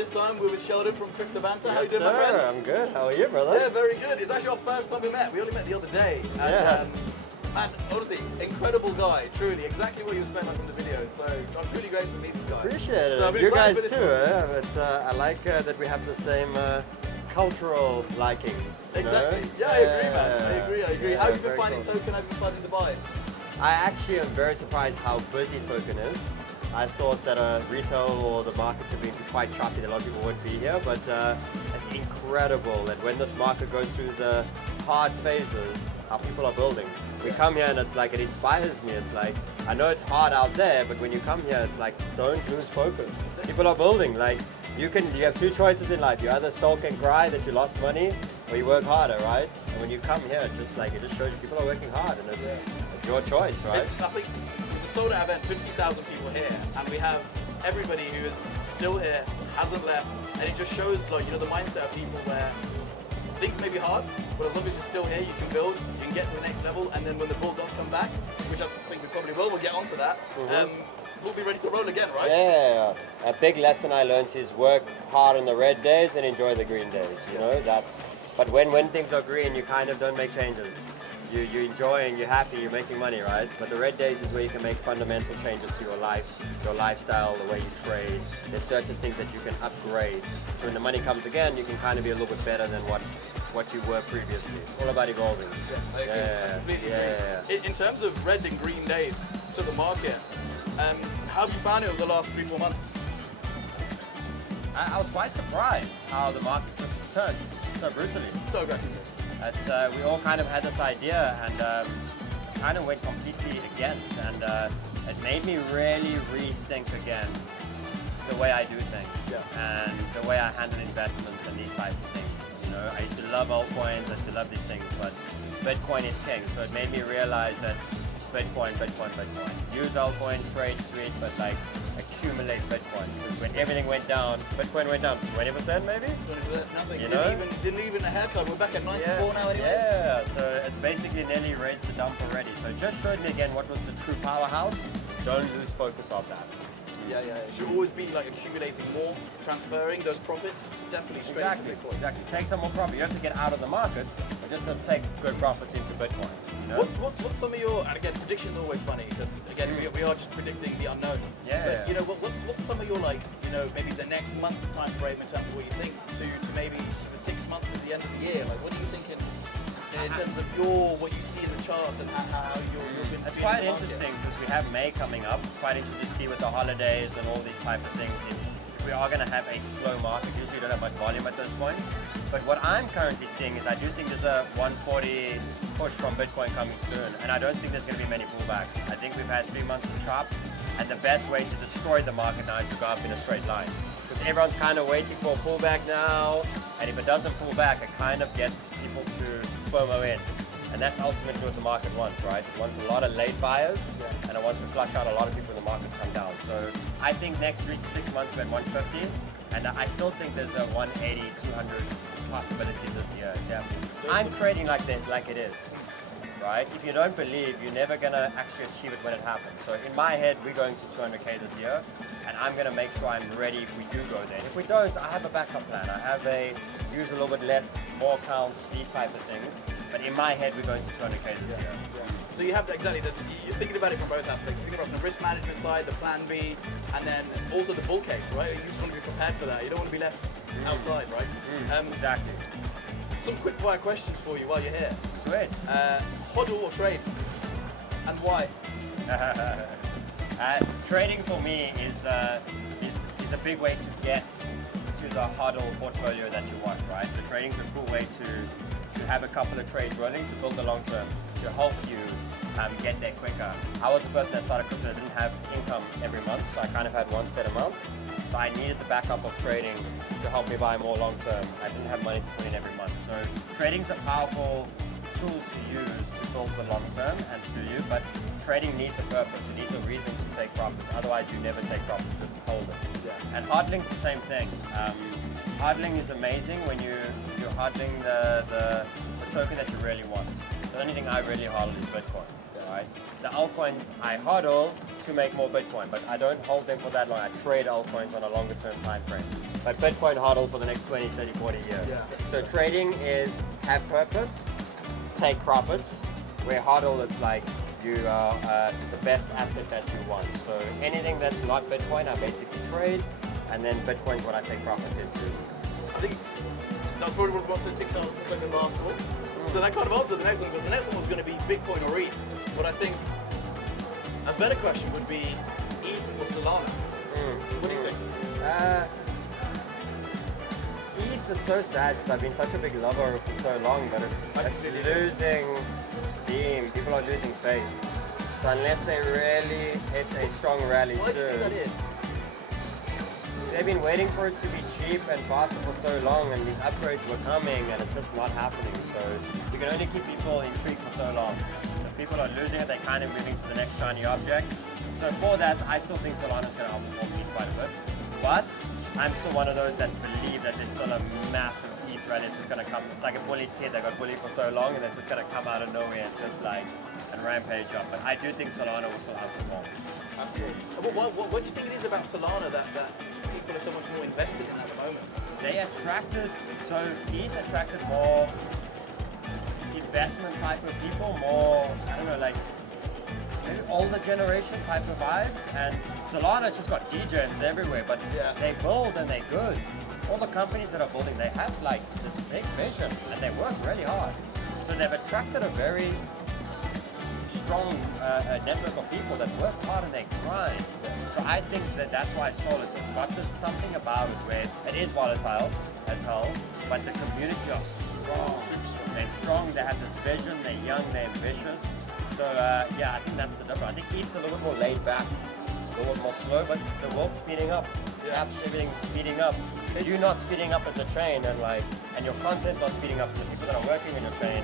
this time we're with Sheldon from Crypto Banter. Yes, How you doing, my friend? I'm good. How are you, brother? Yeah, very good. It's actually our first time we met. We only met the other day. And, and honestly, incredible guy, truly. Exactly what you expect like from the video. So I'm truly grateful to meet this guy. Appreciate it. So You guys too. It's, I like that we have the same cultural likings. Exactly. Know? Yeah, I agree, man. I agree. Yeah, How have you been very finding cool. Token? How have you been finding Dubai? I actually am very surprised how busy Token is. I thought that retail or the markets have been quite choppy, that a lot of people wouldn't be here, but it's incredible that when this market goes through the hard phases, how people are building. We come here and it's like, it inspires me. It's like, I know it's hard out there, but when you come here, it's like, don't lose focus. People are building. Like, you have two choices in life. You either sulk and cry that you lost money, or you work harder, right? And when you come here, it's just like, it just shows you people are working hard, and it's your choice, right? I think the sold out event, 50,000 people here, and we have everybody who is still here, hasn't left, and it just shows, like, you know, the mindset of people where things may be hard, but as long as you're still here, you can build, you can get to the next level, and then when the ball does come back, which I think we probably will, we'll get onto that, we'll be ready to roll again, right? Yeah, a big lesson I learned is work hard on the red days and enjoy the green days, you know, but when things are green, you kind of don't make changes. You enjoy and you're happy, you're making money, right? But the red days is where you can make fundamental changes to your life, your lifestyle, the way you trade. There's certain things that you can upgrade. So when the money comes again, you can kind of be a little bit better than what you were previously. It's all about evolving. Yeah, I agree. I completely agree. In terms of red and green days to the market, how have you found it over the last 3-4 months? I was quite surprised how the market just turns so brutally. So aggressively. We all kind of had this idea and kind of went completely against, and it made me really rethink again the way I do things and the way I handle investments and these types of things. You know, I used to love altcoins, I used to love these things, but Bitcoin is king. So it made me realize that Bitcoin. Use altcoins, trade sweet, but like accumulate Bitcoin. Because when everything went down, Bitcoin went down 20% maybe? 20%, nothing. You didn't even a haircut. We're back at 94 now anyway. Yeah, so it's basically nearly raised the dump already. So it just showed me again what was the true powerhouse. Don't lose focus of that. Yeah. It should always be like accumulating more, transferring those profits definitely straight into Bitcoin. Exactly. Take some more profit. You have to get out of the markets, but just take good profits into Bitcoin. You know? What's some of your, and again, predictions are always funny because again we are just predicting the unknown. Yeah. But you know what's some of your, like, you know, maybe the next month's time frame in terms of what you think to maybe to the 6 months to the end of the year? Like, what are you thinking in terms of what you see in the charts and how you're been? It's quite interesting because we have May coming up. It's quite interesting to see with the holidays and all these type of things. If we are going to have a slow market, usually we don't have much volume at those points. But what I'm currently seeing is I do think there's a 140 push from Bitcoin coming soon, and I don't think there's going to be many pullbacks. I think we've had 3 months of chop, and the best way to destroy the market now is to go up in a straight line. Because everyone's kind of waiting for a pullback now, and if it doesn't pull back, it kind of gets people to FOMO in. And that's ultimately what the market wants, right? It wants a lot of late buyers, and it wants to flush out a lot of people when the markets come down. So I think next 3 to 6 months we're at 150, and I still think there's a 180, 200 possibility this year, definitely. I'm trading like it is, right? If you don't believe, you're never gonna actually achieve it when it happens. So in my head, we're going to 200K this year, and I'm gonna make sure I'm ready if we do go there. If we don't, I have a backup plan. I have use a little bit less, more accounts, these type of things. But in my head, we're going to 200K this year. So you have you're thinking about it from both aspects. You're thinking about the risk management side, the plan B, and then also the bull case, right? You just want to be prepared for that. You don't want to be left outside, right? Exactly. Some quick fire questions for you while you're here. Sweet. HODL or trade, and why? Trading for me is a big way to get to the HODL portfolio that you want, right? So trading is a cool way to have a couple of trades running to build the long term, to help you get there quicker. I was the person that started crypto that didn't have income every month, so I kind of had one set amount. So I needed the backup of trading to help me buy more long term. I didn't have money to put in every month. So trading is a powerful tool to use to build the long term and to you, but trading needs a purpose. It needs a reason to take profits. Otherwise, you never take profits, just hold it. Yeah. And HODLing is the same thing. HODLing is amazing when you're HODLing the token that you really want. The only thing I really HODL is Bitcoin. Right? The altcoins I HODL to make more Bitcoin, but I don't hold them for that long. I trade altcoins on a longer term time frame. but Bitcoin HODL for the next 20, 30, 40 years. Yeah. So trading is have purpose, take profits, where HODL it's like you are the best asset that you want. So anything that's not Bitcoin, I basically trade, and then Bitcoin's what I take profits into. I think that's probably what was the 6 answers like the last one. So that kind of answers the next one, because the next one was going to be Bitcoin or ETH. But I think a better question would be ETH or Solana. What do you think? ETH is so sad because I've been such a big lover for so long, but it's losing steam. People are losing faith. So unless they really hit a strong rally Why do you think soon, that is? they've been waiting for it to be cheap and faster for so long, and these upgrades were coming, and it's just not happening. So you can only keep people intrigued for so long. If people are losing it, they're kind of moving to the next shiny object. So for that, I still think Solana's going to outperform ETH quite a bit. But I'm still one of those that believe that there's still a massive ETH rally. It's just going to come. It's like a bullied kid that got bullied for so long, and it's just going to come out of nowhere and just like and rampage up. But I do think Solana will still outperform. What do you think it is about Solana that people are so much more invested in at the moment? They attracted, so ETH attracted more investment type of people, more, I don't know, like maybe older generation type of vibes, and Solana's just got degens everywhere, but Yeah. they build and they're good. All the companies that are building, they have like this big vision and they work really hard. So they've attracted a very strong network of people that work hard and they grind. So I think that that's why Sol it's got this something about it where it is volatile as hell, but the community are strong. They're strong, they have this vision, they're young, they're ambitious. So yeah, I think that's the difference. I think ETH's a little bit more laid back, a little bit more slow, but the world's speeding up. Yeah. Apps, everything's speeding up. You're not speeding up as a train, and your content's not speeding up to the people that are working in your train.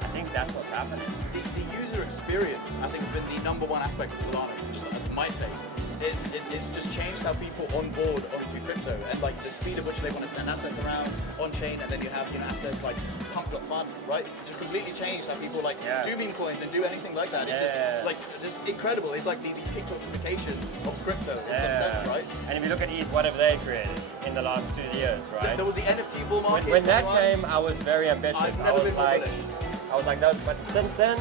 I think that's what's happening. The user experience, I think, has been the number one aspect of Solana, just my take. It's just changed how people onboard onto crypto, and like the speed at which they want to send assets around on chain, and then you have assets like pump.fun, right? Just completely changed how people do meme coins and do anything like that. It's just incredible. It's like the TikTokification of crypto in some sense, right? And if you look at ETH, what have they created in the last 2 years, right? There was the NFT bull market. When that came, I was very ambitious. I've never been more bullish. I was like, no, but since then,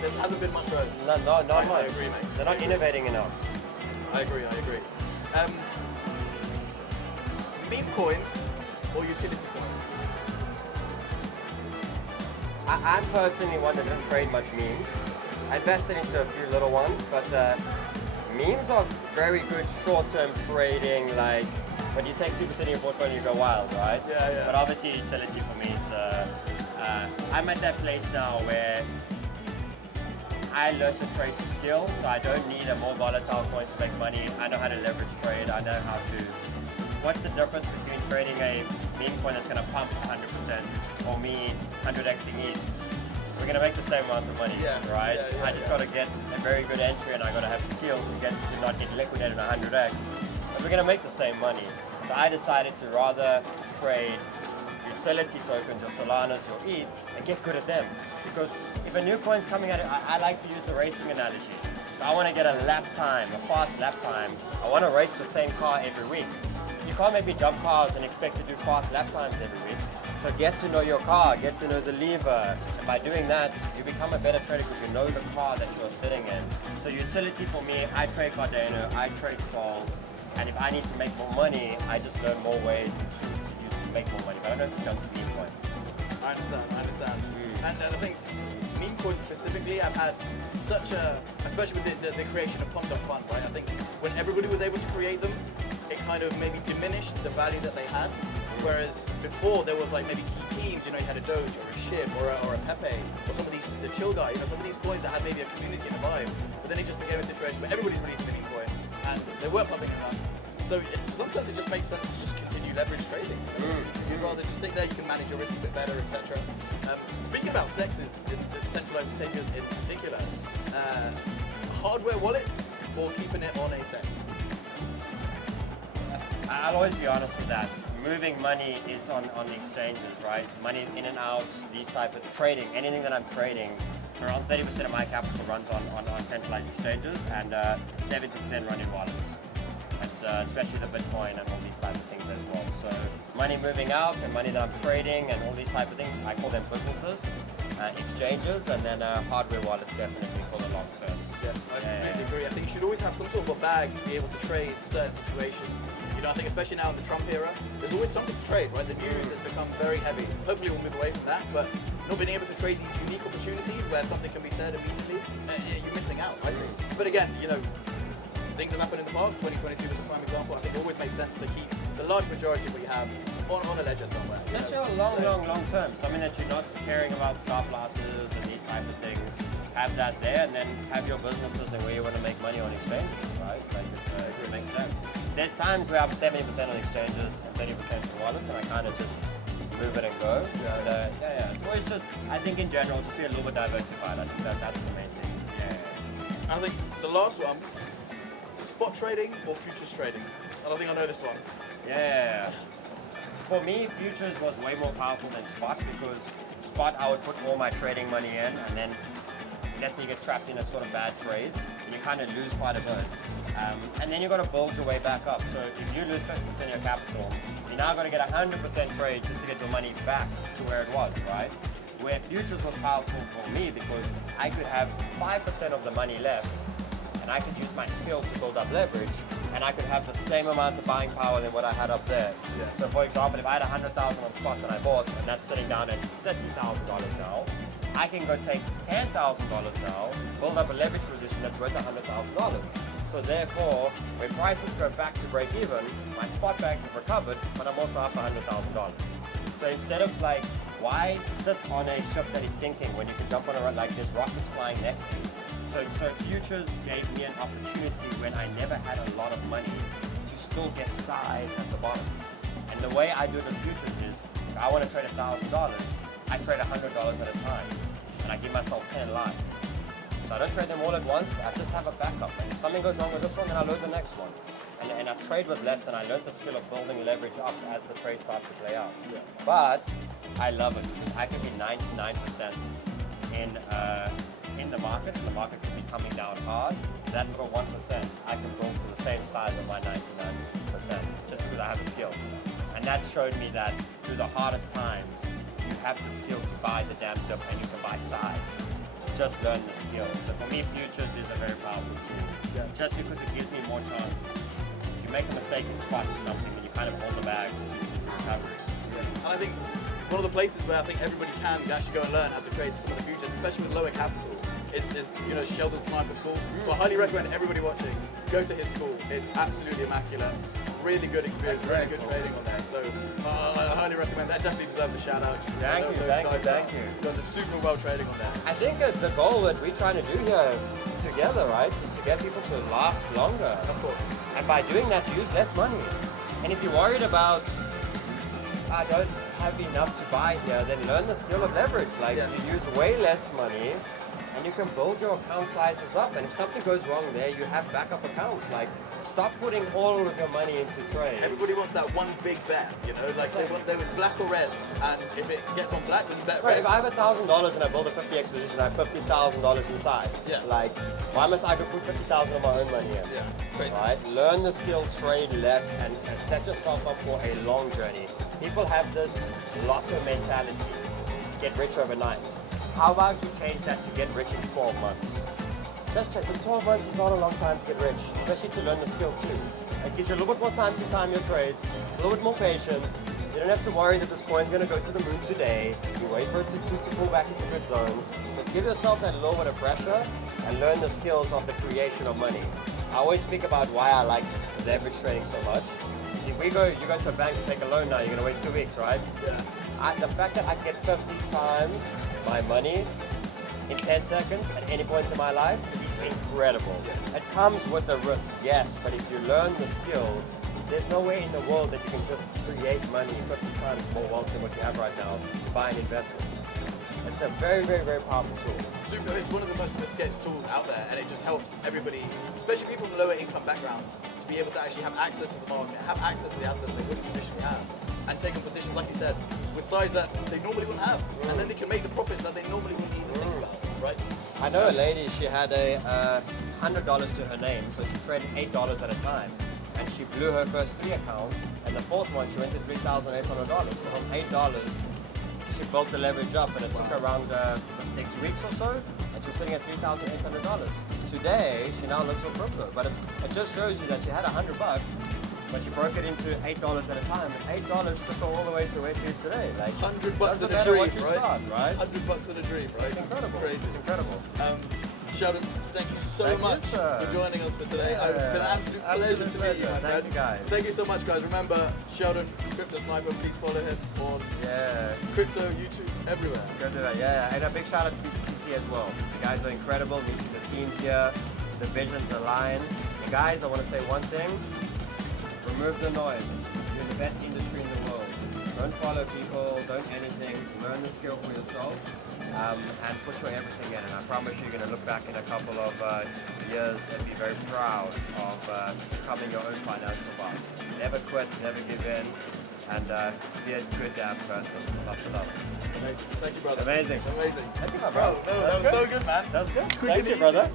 There hasn't been much growth. not much. I agree, mate. They're not innovating enough. I agree. Meme coins or utility coins? I'm personally one that doesn't trade much memes. I invested into a few little ones, but memes are very good short-term trading, like when you take 2% of your portfolio you go wild, right? Yeah. But obviously utility for me is, I'm at that place now where I learned to trade to skill, so I don't need a more volatile coin to make money. I know how to leverage trade. I know how to. What's the difference between trading a meme coin that's going to pump 100% or me 100xing ETH? We're going to make the same amount of money, right? I just got to get a very good entry, and I got to have skill to not get liquidated 100x. But we're going to make the same money. So I decided to rather trade utility tokens, your Solanas, your ETHs, and get good at them. Because if a new coin's coming out, I like to use the racing analogy. So I want to get a lap time, a fast lap time. I want to race the same car every week. You can't make me jump cars and expect to do fast lap times every week. So get to know your car, get to know the lever. And by doing that, you become a better trader because you know the car that you're sitting in. So utility for me, I trade Cardano, I trade Sol. And if I need to make more money, I just learn more ways and tools to use to make more money. But I don't have to jump to meme coins. I understand. And I think meme coins specifically have had such a, especially with the creation of Pump.Fun, right? I think when everybody was able to create them, it kind of maybe diminished the value that they had. Whereas before there was like maybe key teams, you had a Doge or a Shib or a Pepe or some of these, the chill guy, some of these coins that had maybe a community and a vibe. But then it just became a situation where everybody's releasing a meme coin and they weren't pumping enough. So in some sense it just makes sense to just continue leverage trading. You'd rather just sit there, you can manage your risk a bit better, etc. Speaking about sexes, the decentralized exchanges in particular, hardware wallets or keeping it on a sex? I'll always be honest with that. Moving money is on the exchanges, right? Money in and out, these type of trading, anything that I'm trading, around 30% of my capital runs on centralized exchanges and 70% run in wallets. That's especially the Bitcoin and all these types of things as well. money moving out and money that I'm trading and all these type of things. I call them businesses, exchanges, and then hardware wallets definitely for the long term. Yeah, I completely agree. I think you should always have some sort of a bag to be able to trade certain situations. You know, I think especially now in the Trump era, there's always something to trade, right? The news has become very heavy. Hopefully we'll move away from that, but not being able to trade these unique opportunities where something can be said immediately, you're missing out, I think. But again, you know, things have happened in the past. 2022 was a prime example. I think it always makes sense to keep the large majority of what you have on a ledger somewhere. That's your long term. Something that you're not caring about stop losses and these type of things. Have that there, and then have your businesses and where you want to make money on exchanges, right? Like it makes sense. There's times where I'm 70% on exchanges and 30% in wallets, and I kind of just move it and go. Yeah. It's always just, I think in general, just be a little bit diversified. I think that's the main thing. Yeah. And I think the last one, spot trading or futures trading. And I think I know this one. Yeah. For me, futures was way more powerful than spot, because spot I would put all my trading money in, and then let's say you get trapped in a sort of bad trade, and you kind of lose quite a bit. And then you've got to build your way back up. So if you lose 50% of your capital, you're now going to get 100% trade just to get your money back to where it was, right? Where futures was powerful for me because I could have 5% of the money left, and I could use my skill to build up leverage, and I could have the same amount of buying power than what I had up there. Yeah. So for example, if I had 100,000 on spot that I bought, and that's sitting down at $30,000 now, I can go take $10,000 now, build up a leverage position that's worth $100,000. So therefore, when prices go back to break even, my spot bags have recovered, but I'm also up $100,000. So instead of like, why sit on a ship that is sinking when you can jump on a run like there's rockets flying next to you? So futures gave me an opportunity when I never had a lot of money to still get size at the bottom. And the way I do the futures is, if I want to trade $1,000, I trade $100 at a time, and I give myself 10 lives. So I don't trade them all at once, I just have a backup. And if something goes wrong with this one, then I load the next one. And I trade with less, and I learned the skill of building leverage up as the trade starts to play out. Yeah. But I love it because I can be 99% in the market, and the market can be coming down hard. That for 1%, I can build to the same size of my 99% just because I have a skill. And that showed me that through the hardest times, you have the skill to buy the damn dip and you can buy size. Just learn the skill. So for me, futures is a very powerful tool. Yeah. Just because it gives me more chances. If you make a mistake in spot or something, then you kind of hold the bag to recovery. Yeah. And I think one of the places where I think everybody can actually go and learn how to trade some of the futures, especially with lower capital, is you know, Sheldon's Sniper School. So I highly recommend everybody watching go to his school. It's absolutely immaculate. Really good experience, really good trading on there. So I highly recommend that. Definitely deserves a shout out. Thank you. You guys are super well trading on there. I think the goal that we're trying to do here together, right, is to get people to last longer. Of course. And by doing that, use less money. And if you're worried about, I don't have enough to buy here, then learn the skill of leverage. Like, you use way less money, and you can build your account sizes up. And if something goes wrong there, you have backup accounts. Like, stop putting all of your money into trade. Everybody wants that one big bet, you know, like they was black or red, and if it gets on black, then you bet red. If I have $1,000 and I build a 50x position, I have $50,000 in size. Yeah. Like, why must I go put 50,000 of my own money in? Yeah, crazy. Right? Learn the skill, trade less, and set yourself up for a long journey. People have this lotto mentality, get rich overnight. How about you change that to get rich in 12 months? Just check, because 12 months is not a long time to get rich, especially to learn the skill too. It gives you a little bit more time to time your trades, a little bit more patience. You don't have to worry that this coin's going to go to the moon today. You wait for it to pull back into good zones. Just give yourself that little bit of pressure and learn the skills of the creation of money. I always speak about why I like leverage trading so much. If you go to a bank to take a loan now, you're going to wait 2 weeks, right? Yeah. The fact that I can get 50 times my money in 10 seconds at any point in my life is incredible. It comes with a risk, yes, but if you learn the skill, there's no way in the world that you can just create money 50 times more wealth than what you have right now to buy an investment. It's a very, very, very powerful tool. Super, it's one of the most sophisticated tools out there, and it just helps everybody, especially people with lower income backgrounds, to be able to actually have access to the market, have access to the assets they wouldn't traditionally have, and take on positions, like you said, with size that they normally wouldn't have, and then they can make the profits that they normally wouldn't even think about, right? I know a lady, she had $100 to her name, so she traded $8 at a time. and she blew her first 3 accounts, and the fourth one she went to $3,800. So from $8, she built the leverage up, and it took her around 6 weeks or so, and she's sitting at $3,800. Today, she now lives on crypto, but it just shows you that she had $100, but she broke it into $8 at a time, and $8 took her all the way to where she is today. Like $100 in a matter dream, what you right? start, right? $100 in a dream, right? It's incredible. Crazy. It's incredible. Sheldon, thank you so Thank you, much sir. for joining us for today. Yeah. It's been an absolute pleasure to meet you, my Thank friend. you, guys. Thank you so much, guys. Remember, Sheldon, Crypto Sniper, please follow him on crypto, YouTube, everywhere. Go do that, yeah. And a big shout out to BTCC as well. The guys are incredible, meeting the teams here, the visions align. And guys, I want to say one thing, remove the noise. You're in the best industry in the world. Don't follow people, don't anything, learn the skill for yourself, and put your everything in. And I promise you're going to look back in a couple of years and be very proud of becoming your own financial boss. Never quit, never give in, and be a good damn person. Lots of love. Amazing. Thank you, brother. Amazing. Amazing. Thank you, my bro. That was so good, man. That was good. Quick Thank and you, easy. brother.